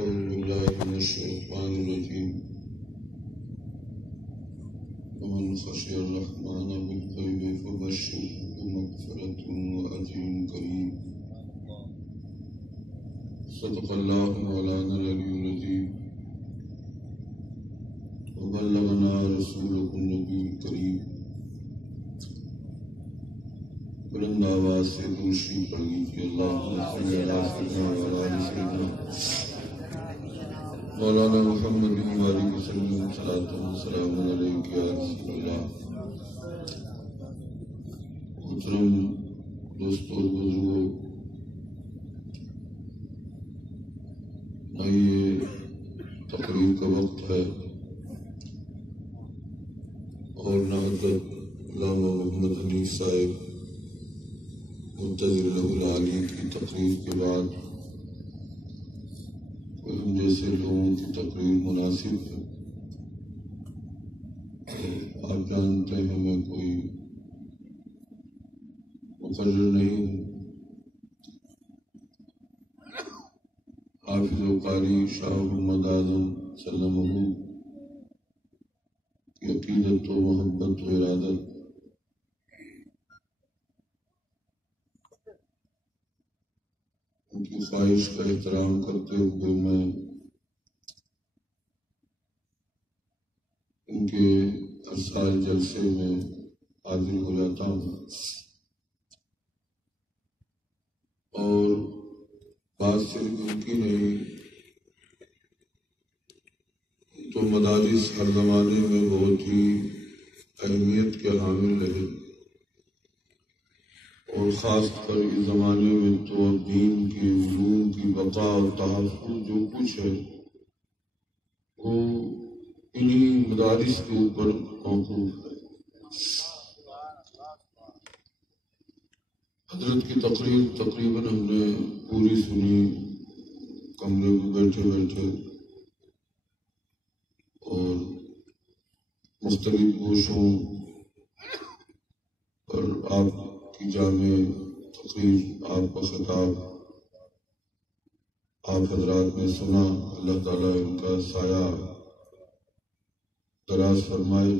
أعوذ بالله من الشيطان الرجيم ومن خشي الرحمن بالغيب فبشره بمغفرة وأجر كريم صدق الله مولانا العلي العظيم وبلغنا رسوله النبي الكريم بلند آواز سے دوسری پڑھی کہ اللہم صلی اللہ علیہ وسلم مولانا محمد وآلہ وسلم صلاۃ و سلام علیک یا رسول اللہ۔ محترم دوستوں اور بزرگوں، یہ تقریر کا وقت ہے اور نہ حضرت علامہ محمد حنیف صاحب منتظر لہ العالی کی تقریر کے بعد ہم جیسے لوگوں کی تقریر مناسب ہے۔ آپ جانتے ہیں میں کوئی مقرر نہیں ہوں۔ حافظ و قاری شاہ محمد اعظم سلمہ کی عقیدت و محبت و ارادت ان کی خواہش کا احترام کرتے ہوئے میں ان کے ہر سال جلسے میں حاضر ہو جاتا ہوں اور بات صرف ان کی نہیں تو مدارس ہر زمانے میں بہت ہی اہمیت کے حامل رہے اور خاص کر اس زمانے میں تو دین کی علوم کی بقا اور تحفظ جو کچھ ہے وہ انہی مدارس کے اوپر موقوف ہے۔ حضرت کی تقریر تقریباً ہم نے پوری سنی کمرے میں بیٹھے بیٹھے اور مختلف گوشوں پر آپ کی جامع تقریر، آپ کا خطاب آپ حضرات نے سنا۔ اللہ تعالیٰ ان کا سایہ دراز فرمائے۔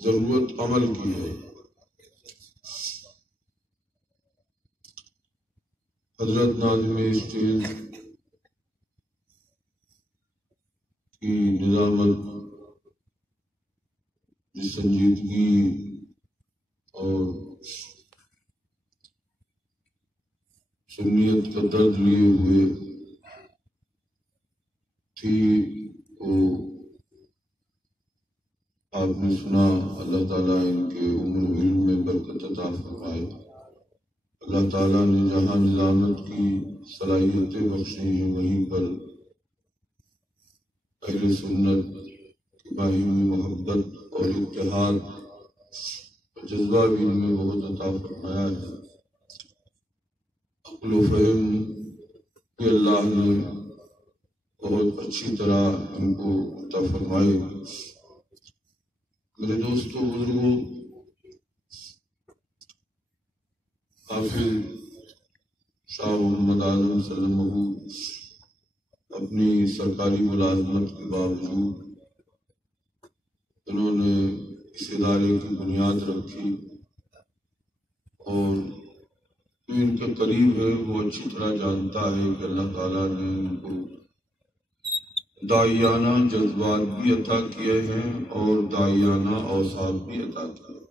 ضرورت عمل کی ہے۔ حضرت ناظم اسٹیج کی نظامت، جس سنجیدگی اور سنیت کا درد لیے ہوئے تھی وہ آپ نے سنا۔ اللہ تعالیٰ ان کے عمر و علم میں برکت عطا فرمائے۔ اللہ تعالیٰ نے جہاں نظامت کی صلاحیتیں بخشی ہیں وہیں پر اہل سنت کی باہمی محبت اور اتحاد جذبہ بھی ان میں بہت عطا فرمایا ہے۔ عقل و فہم بھی اللہ نے بہت اچھی طرح ان کو عطا فرمائے۔ میرے دوستوں بزرگوں، حافظ شاہ محمد اعظم سلمہ اپنی سرکاری ملازمت کے باوجود انہوں نے اس ادارے کی بنیاد رکھی اور جو ان کے قریب ہے وہ اچھی طرح جانتا ہے کہ اللہ تعالیٰ نے ان کو داعیانہ جذبات بھی عطا کیے ہیں اور داعیانہ اوصاف بھی عطا کیے ہیں۔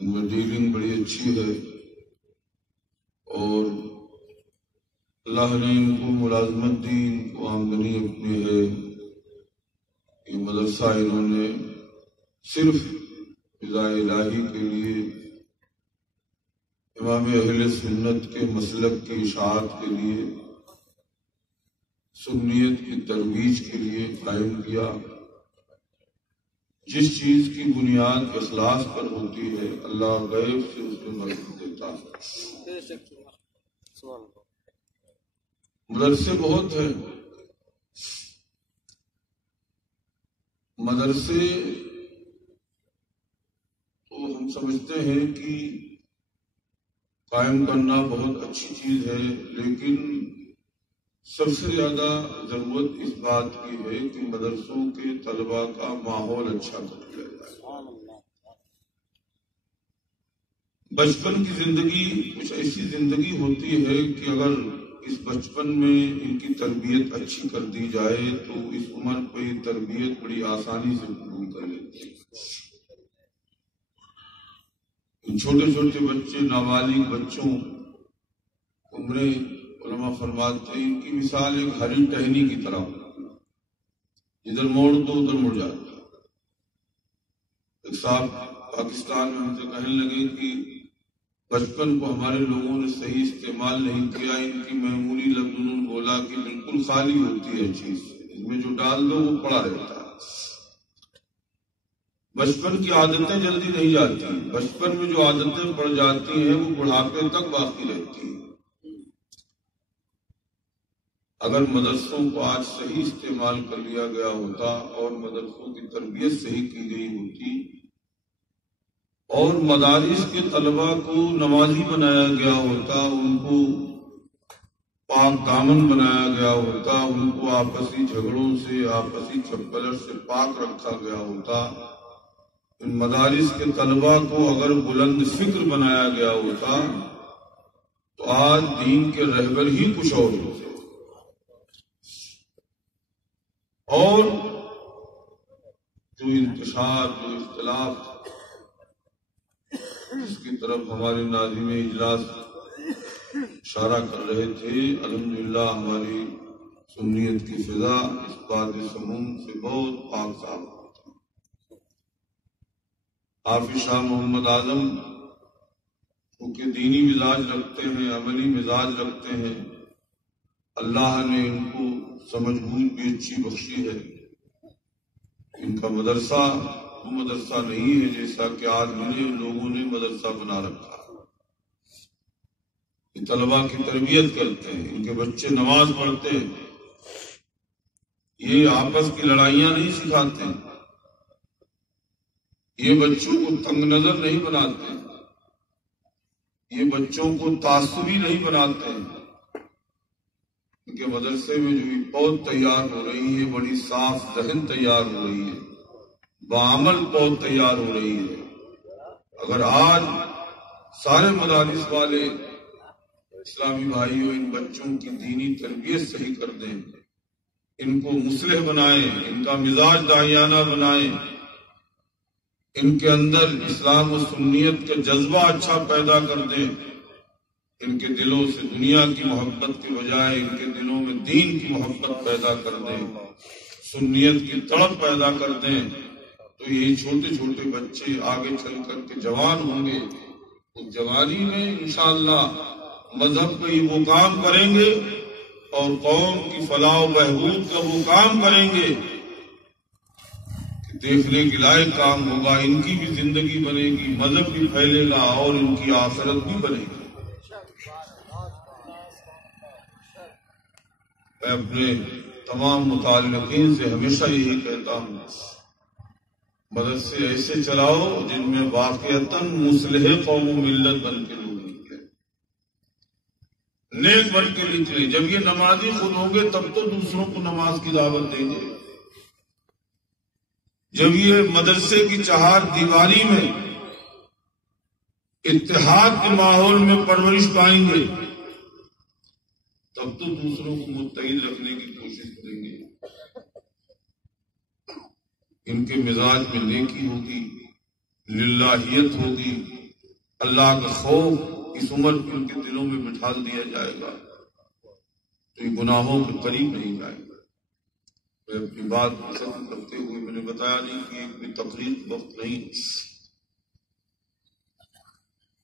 ان میں ڈیلنگ بڑی اچھی ہے اور اللہ نے ان کو ملازمت دی، ان کو آمدنی اپنی ہے۔ یہ مدرسہ انہوں نے صرف رضا الہی کے لیے، امام اہل سنت کے مسلک کی اشاعت کے لیے، سنیت کی ترویج کے لیے قائم کیا۔ جس چیز کی بنیاد اخلاص پر ہوتی ہے اللہ غیب سے اس میں مدد دیتا ہے۔ مدرسے بہت ہیں، مدرسے تو ہم سمجھتے ہیں کہ قائم کرنا بہت اچھی چیز ہے، لیکن سب سے زیادہ ضرورت اس بات کی ہے کہ مدرسوں کے طلباء کا ماحول اچھا کر دیا جائے۔ بچپن کی زندگی کچھ ایسی زندگی ہوتی ہے کہ اگر اس بچپن میں ان کی تربیت اچھی کر دی جائے تو اس عمر پہ یہ تربیت بڑی آسانی سے قبول کر لیتے ہیں۔ چھوٹے چھوٹے بچے، نابالغ بچوں عمریں علماء فرماتے ہیں ان کی مثال ایک ہری ٹہنی کی طرح، ادھر موڑ تو ادھر مڑ جاتا۔ ایک صاحب پاکستان میں ہم سے کہنے لگے کہ بچپن کو ہمارے لوگوں نے صحیح استعمال نہیں کیا، ان کی معمولی لفظ انہوں نے بولا کہ بالکل خالی ہوتی ہے چیز، اس میں جو ڈال دو وہ پڑا رہتا ہے۔ بچپن کی عادتیں جلدی نہیں جاتی، بچپن میں جو عادتیں پڑ جاتی ہیں وہ بڑھاپے تک باقی رہتی ہیں۔ اگر مدرسوں کو آج صحیح استعمال کر لیا گیا ہوتا اور مدرسوں کی تربیت صحیح کی گئی ہوتی اور مدارس کے طلباء کو نمازی بنایا گیا ہوتا، ان کو پاک دامن بنایا گیا ہوتا، ان کو آپسی جھگڑوں سے، آپسی چپلٹ سے پاک رکھا گیا ہوتا، ان مدارس کے طلباء کو اگر بلند فکر بنایا گیا ہوتا تو آج دین کے رہبر ہی کچھ اور ہوتے۔ اور جو انتشار، جو اختلاف اس کی طرف ہمارے ناظم اجلاس اشارہ کر رہے تھے، الحمدللہ ہماری سنیت کی فضا اس بات سموم سے بہت پاک صاف ہوتی ہے۔ حافظ شاہ محمد اعظم کیونکہ دینی مزاج رکھتے ہیں، عملی مزاج رکھتے ہیں، اللہ نے ان کو سمجھ بوجھ بھی اچھی بخشی ہے۔ ان کا مدرسہ وہ مدرسہ نہیں ہے جیسا کہ آج میرے لوگوں نے مدرسہ بنا رکھا۔ یہ طلباء کی تربیت کرتے ہیں، ان کے بچے نماز پڑھتے ہیں، یہ آپس کی لڑائیاں نہیں سکھاتے، یہ بچوں کو تنگ نظر نہیں بناتے، یہ بچوں کو تعصبی نہیں بناتے۔ ان کے مدرسے میں جو پود تیار ہو رہی ہے بڑی صاف ذہن تیار ہو رہی ہے، بعمل پود تیار ہو رہی ہے۔ اگر آج سارے مدارس والے اسلامی بھائیوں ان بچوں کی دینی تربیت صحیح کر دیں، ان کو مصلح بنائیں، ان کا مزاج داعیانہ بنائیں، ان کے اندر اسلام و سنیت کا جذبہ اچھا پیدا کر دیں، ان کے دلوں سے دنیا کی محبت کے بجائے ان کے دلوں میں دین کی محبت پیدا کر دیں، سنیت کی تڑپ پیدا کر دیں، تو یہ چھوٹے چھوٹے بچے آگے چل کر کے جوان ہوں گے۔ اس جوانی میں انشاءاللہ مذہب کا یہ وہ کام کریں گے اور قوم کی فلاح و بہبود کا وہ کام کریں گے کہ دیکھنے کے لائق کام ہوگا، ان کی بھی زندگی بنے گی، مذہب بھی پھیلے گا اور ان کی آخرت بھی بنے گی۔ میں اپنے تمام متعلقین سے ہمیشہ یہی کہتا ہوں، مدرسے ایسے چلاؤ جن میں واقعتاً مصلح قوم و ملت بن کے لوگ نکلیں، نیک بن کے نکلیں۔ جب یہ نمازی خود ہوں گے تب تو دوسروں کو نماز کی دعوت دیں گے۔ جب یہ مدرسے کی چہار دیواری میں اتحاد کے ماحول میں پرورش پائیں گے تب تو دوسروں کو متحد رکھنے کی کوشش کریں گے۔ ان کے مزاج میں نیکی ہوگی، للہیت ہوگی، اللہ کا خوف اس عمر میں ان کے دلوں میں بٹھا دیا جائے گا تو یہ گناہوں کے قریب نہیں جائے گا۔ میں اپنی بات ختم کرتے ہوئے میں نے بتایا نہیں کہ ایک تقریر وقت نہیں۔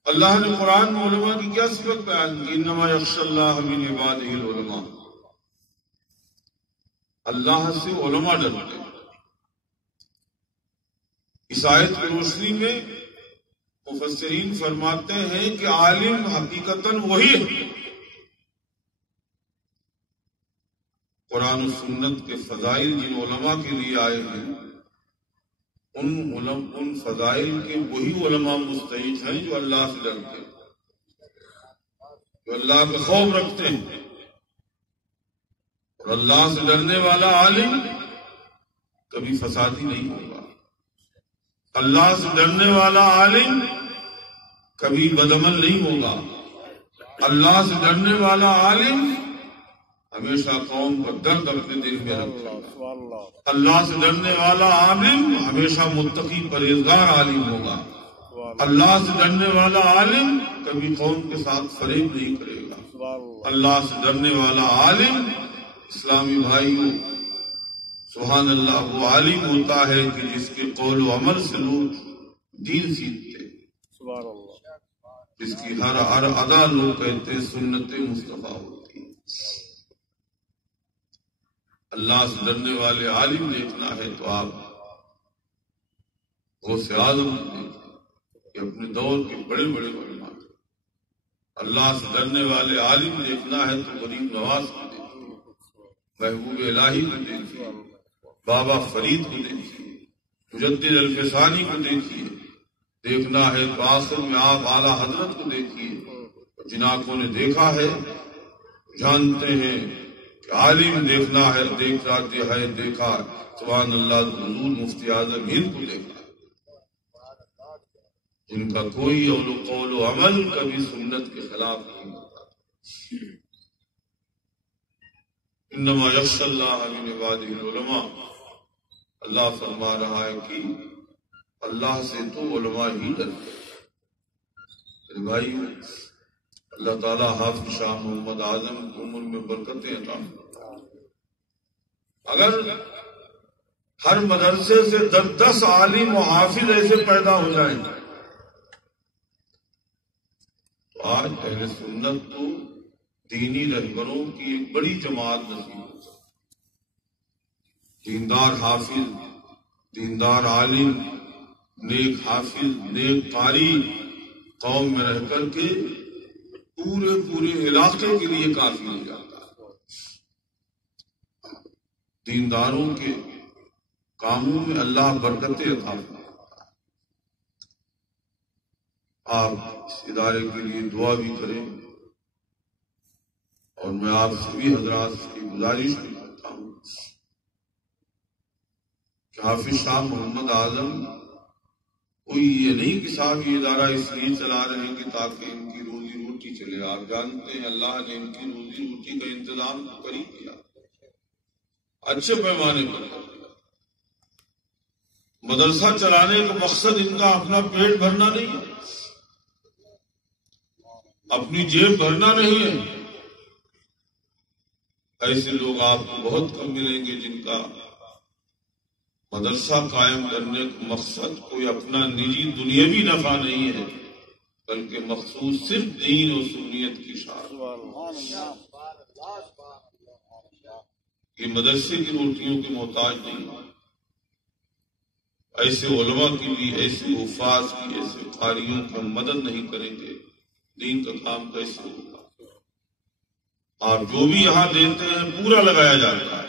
اللہ نے قرآن میں علماء کی کیا صفت بیان کی؟ انما یخشی اللہ من عبادہ العلماء، اللہ سے علماء ڈرتے ہیں۔ اس آیت کی روشنی میں مفسرین فرماتے ہیں کہ عالم حقیقتاً وہی ہے۔ قرآن و سنت کے فضائل جن علماء کے لیے آئے ہیں ان فضائل کے وہی علماء مستحق ہیں جو اللہ سے ڈرتے ہیں۔ جو اللہ کا خوف رکھتے ہیں، اور اللہ سے ڈرنے والا عالم کبھی فسادی نہیں ہوگا. اللہ سے ڈرنے والا عالم کبھی بدعمل نہیں ہوگا. اللہ سے ڈرنے والا عالم ہمیشہ قوم کا درد اپنے دل میں رکھے گا. اللہ سے ڈرنے والا عالم ہمیشہ متقی پرہیزگار عالم ہوگا. اللہ سے ڈرنے والا عالم کبھی قوم کے ساتھ فریب نہیں کرے گا. اللہ سے ڈرنے والا عالم، اسلامی بھائیوں، سبحان اللہ، وہ عالم ہوتا ہے کہ جس کے قول و عمل سے لوگ دین سیکھتے، جس کی ہر ادا لوگ کہتے ہیں سنت مصطفیٰ ہوتی. اللہ سے ڈرنے والے عالم دیکھنا ہے تو آپ غوث اعظم کہ اپنے دور کے بڑے بڑے علماء. اللہ سے ڈرنے والے عالم دیکھنا ہے تو غریب نواز کو دیکھیے، محبوب الہی کو دیکھیے، بابا فرید کو دیکھیے، مجدد الفسانی کو دیکھیے. دیکھنا ہے تو آخر میں آپ اعلیٰ حضرت کو دیکھیے. جن آنکھوں نے دیکھا ہے جانتے ہیں کہ عالم دیکھنا ہے، دیکھ جاتے ہے دیکھا. سبحان اللہ، حضور مفتی اعظم ہند کو دیکھا جن کا کوئی قول و عمل کبھی سنت کے خلاف نہیں ہوتا. انما یخشی اللہ من عبادہ العلماء. اللہ فرما رہا ہے کہ اللہ سے تو علماء ہی ڈرتے. بھائی، اللہ تعالیٰ حافظ شاہ محمد اعظم کی عمر میں برکتیں عطا فرمائے. اگر ہر مدرسے سے 10 عالم و حافظ ایسے پیدا ہو جائیں تو آج اہل سنت کو دینی رہبروں کی ایک بڑی جماعت نصیب ہو سکتی. دیندار حافظ، دیندار عالم، نیک حافظ، نیک قاری قوم میں رہ کر کے پورے علاقے کے لیے کافی ہو جاتا ہے. دینداروں کے کاموں میں اللہ برکتیں عطا فرماتا ہے. آپ اس ادارے کے لیے دعا بھی کریں، اور میں آپ سبھی حضرات کی گزارش بھی کرتا ہوں کہ حافظ شاہ محمد اعظم کوئی یہ نہیں کہ صاحب یہ ادارہ اس لیے چلا رہے ہیں کہ تاکہ ان کی روزی روٹی چلے. آپ جانتے ہیں اللہ نے ان کی روزی روٹی کا انتظام کر ہی کیا، اچھے پیمانے پر کر دیا. مدرسہ چلانے کا مقصد ان کا اپنا پیٹ بھرنا نہیں ہے، اپنی جیب بھرنا نہیں ہے. ایسے لوگ آپ کو بہت کم ملیں گے جن کا مدرسہ قائم کرنے کا مقصد کوئی اپنا نجی دنیاوی نفع نہیں ہے، بلکہ مخصوص صرف دین اور سنیت کی شان. یہ مدرسے کی روٹیوں کے محتاج نہیں. ایسے علماء کی بھی، ایسے حفاظ کی، ایسے قاریوں کی ہم مدد نہیں کریں گے، دین کا کام کیسے ہوگا؟ آپ جو بھی یہاں دیتے ہیں پورا لگایا جاتا ہے.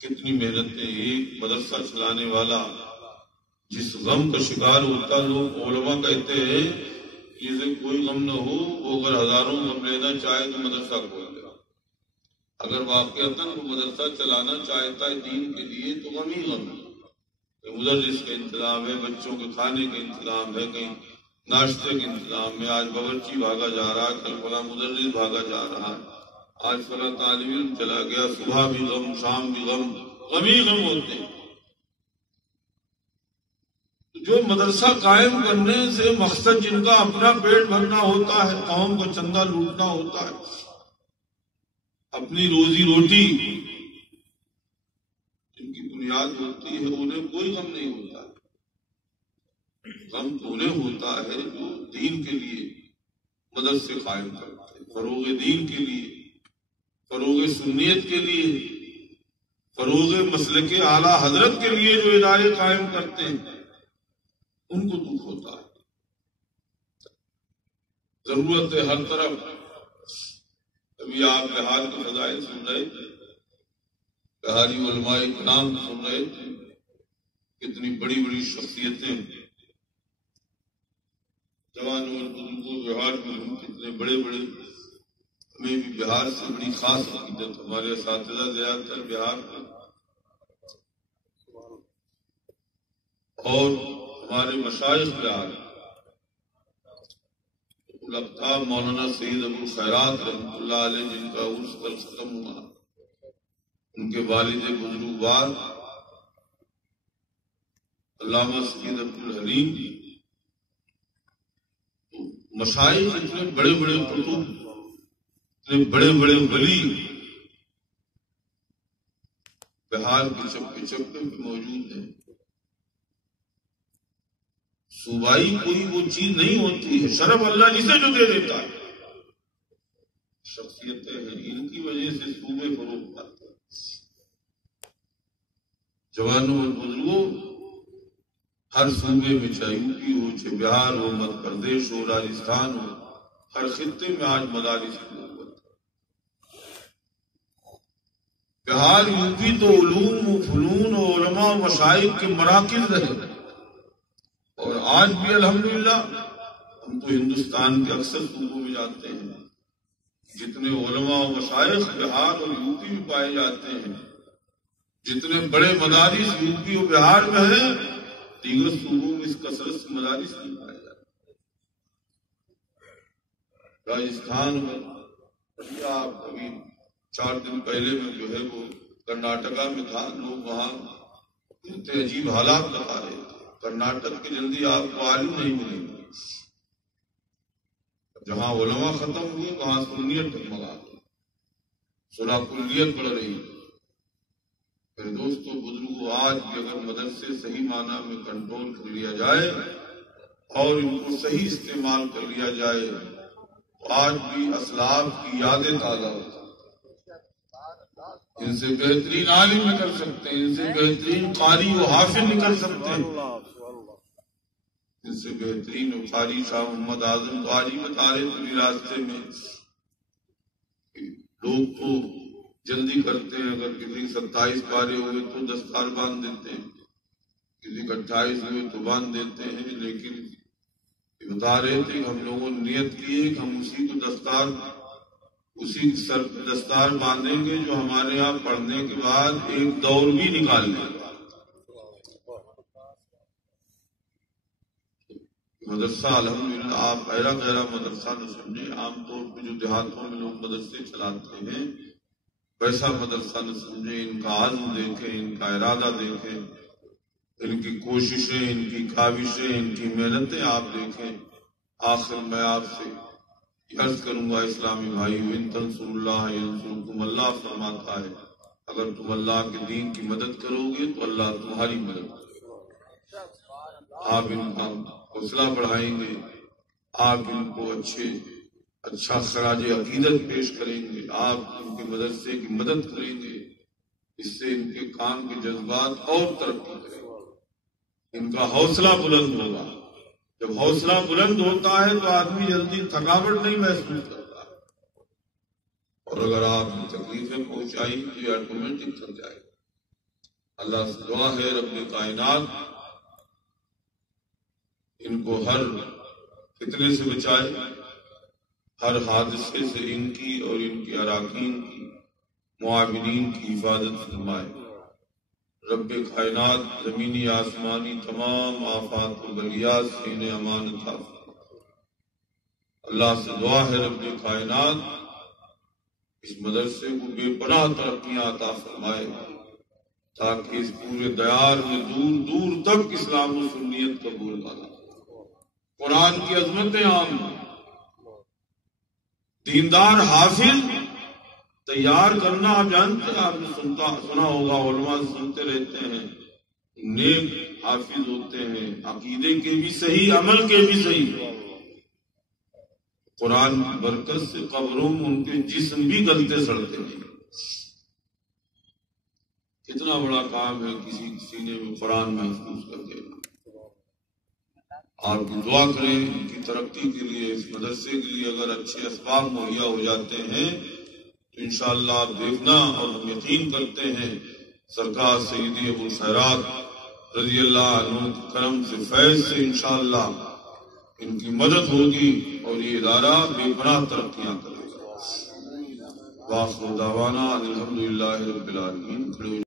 کتنی محنتیں. ایک مدرسہ چلانے والا جس غم کا شکار ہوتا، لوگ علماء کہتے ہیں جسے کوئی غم نہ ہو وہ اگر ہزاروں غم لینا چاہے تو مدرسہ کھول دے. اگر واقعتاً وہ مدرسہ چلانا چاہتا ہے دین کے لیے تو غم ہی غم ہے. مدرس کا انتظام ہے، بچوں کے کھانے کا انتظام ہے، کہیں ناشتے کے انتظام ہے. آج باورچی بھاگا جا رہا، کل فلاں مدرس بھاگا جا رہا، آج فلاں طالب علم چلا گیا، صبح بھی غم، شام بھی غم، غم ہی غم ہوتے ہیں. جو مدرسہ قائم کرنے سے مقصد جن کا اپنا پیٹ بھرنا ہوتا ہے، قوم کو چندہ لوٹنا ہوتا ہے، اپنی روزی روٹی جن کی بنیاد ہوتی ہے، انہیں کوئی غم نہیں ہوتا. غم تو انہیں ہوتا ہے جو دین کے لیے مدرسے قائم کرتے ہیں، فروغ دین کے لیے، فروغ سنیت کے لیے، فروغ مسلک اعلیٰ حضرت کے لیے جو ادارے قائم کرتے ہیں ان کو دکھ ہوتا ہے. ضرورت ہے ہر طرف. ابھی آپ لحاظ کے فضائل سن رہے تھے، بہاری علماء کرام سن رہے تھے، کتنی بڑی بڑی شخصیتیں جوانوں اور بزرگوں، بہار میں ہم کتنے بڑے بڑے، ہمیں بھی بہار سے بڑی خاص عقیدت، ہمارے اساتذہ زیادہ تر بہار میں، اور ہمارے مشائخ بہار الافطاب مولانا سید ابو الخیرات رحمۃ اللہ علیہ، جن کا عرس کل ختم ہوا، ان کے والد بزرگوار علامہ سید عبد الحلیم، مشائخ اتنے بڑے بڑے کتب، اتنے بڑے بڑے ولی بہار کے چپے چپے پہ موجود ہیں۔ صوبائی کوئی وہ چیز نہیں ہوتی ہے، شرف اللہ جسے جو دے دیتا ہے، شخصیتیں ہیں، ان کی وجہ سے صوبے فروغ پاتے ہیں۔ جوانوں اور بزرگوں، ہر صوبے میں، چاہے یو پی ہو، چاہے بہار ہو، مدھیہ پردیش ہو، راجستھان ہو، ہر خطے میں آج مدارس کی ضرورت ہے۔ بہار یو پی تو علوم و فنون و علماء و مشائخ کے مراکز رہے، اور آج بھی الحمدللہ ہم تو ہندوستان کے اکثر صوبوں میں جاتے ہیں، جتنے علماء و مشائخ بہار اور یو پی میں پائے جاتے ہیں، جتنے بڑے مدارس یو پی اور بہار میں ہیں، دیگر صوبوں میں اس کثرت سے مدارس نہیں پائے جاتے۔ راجستھان میں آپ ابھی 4 دن پہلے میں جو ہے وہ کرناٹکا میں تھا، لوگ وہاں اتنے عجیب حالات بتا رہے تھے۔ کرناٹک کے جلدی آپ کو عالم نہیں ملیں گے، جہاں علماء ختم ہوئے وہاں سنیت ڈگمگا گئی، صلح کلیت بڑھ رہی ہے۔ میرے دوستوں بزرگوں، آج بھی اگر مدرسے صحیح معنی میں کنٹرول کر لیا جائے اور ان کو صحیح استعمال کر لیا جائے تو آج بھی اسلاف کی یادیں تازہ ہوتی ہیں۔ ان سے بہترین عالم نکل سکتے ہیں، ان سے بہترین قاری و حافظ نکل سکتے ہیں، ان سے بہترین قاری شاہ محمد اعظم تو آج ہی بتا رہے پوری راستے میں، لوگ تو جلدی کرتے ہیں، اگر کسی 27 پارے ہوئے تو دستار باندھ دیتے ہیں، کسی کا 28 ہوئے تو باندھ دیتے ہیں، لیکن بتا رہے تھے کہ ہم لوگوں نے نیت کی ہے کہ ہم اسی کو اسی سر پہ دستار باندھیں گے جو ہمارے یہاں پڑھنے کے بعد ایک دور بھی نکال لیں۔ مدرسہ الحمدللہ آپ پہلا مدرسہ نہ سمجھیں، عام طور پہ جو دیہاتوں میں لوگ مدرسے چلاتے ہیں ویسا مدرسہ نہ سمجھیں۔ ان کا عزم دیکھیں، ان کا ارادہ دیکھیں، ان کی کوششیں، ان کی کاوشیں، ان کی محنتیں آپ دیکھیں۔ آخر میں آپ سے عرض کروں گا اسلامی بھائیو، ان تنصر اللہ ینصرکم، اللہ فرماتا ہے اگر تم اللہ کے دین کی مدد کرو گے تو اللہ تمہاری مدد کرے گا۔ آپ ان کا حوصلہ بڑھائیں گے، آپ ان کو اچھا خراج عقیدت پیش کریں گے، آپ ان کے مدرسے کی مدد کریں گے، اس سے ان کے کام کے جذبات اور ترقی کریں گے، ان کا حوصلہ بلند ہوگا۔ جب حوصلہ بلند ہوتا ہے تو آدمی جلدی تھکاوٹ نہیں محسوس کرتا، اور اگر آپ نے تکلیفیں پہنچائی تو یہ آٹومیٹک تھک جائے گا۔ اللہ سے دعا ہے رب کائنات ان کو ہر فتنے سے بچائے، ہر حادثے سے ان کی اور ان کے اراکین کی، معاونین کی حفاظت فرمائے۔ رب کائنات زمینی آسمانی تمام آفات و بلیات سے انہیں امانت عطا فرمائے۔ اللہ سے دعا ہے رب کائنات اس مدرسے کو بے پناہ ترقیاں عطا فرمائے، تاکہ اس پورے دیار میں دور دور تک اسلام و سنیت کا بول بالا، قرآن کی عظمتیں عام، دیندار حافظ تیار کرنا۔ آپ جانتے ہیں، آپ نے سنا ہوگا، علماء سنتے رہتے ہیں، نیک حافظ ہوتے ہیں، عقیدے کے بھی صحیح، عمل کے بھی صحیح، قرآن کی برکت سے قبروں میں ان کے جسم بھی گلتے سڑتے ہیں۔ کتنا بڑا کام ہے کسی سینے میں قرآن محفوظ کر دینا۔ آپ کی دعا کریں ان کی ترقی کے لیے، اس مدرسے کے لیے اگر اچھے اسباب مہیا ہو جاتے ہیں تو انشاءاللہ آپ دیکھنا، اور ہم یقین کرتے ہیں سرکار سیدی ابو الخیرات رضی اللہ عنہ کے کرم سے، فیض سے انشاءاللہ ان کی مدد ہوگی اور یہ ادارہ بے پناہ ترقیاں کرے گا۔ وآخر دعوانا الحمدللہ رب العالمین۔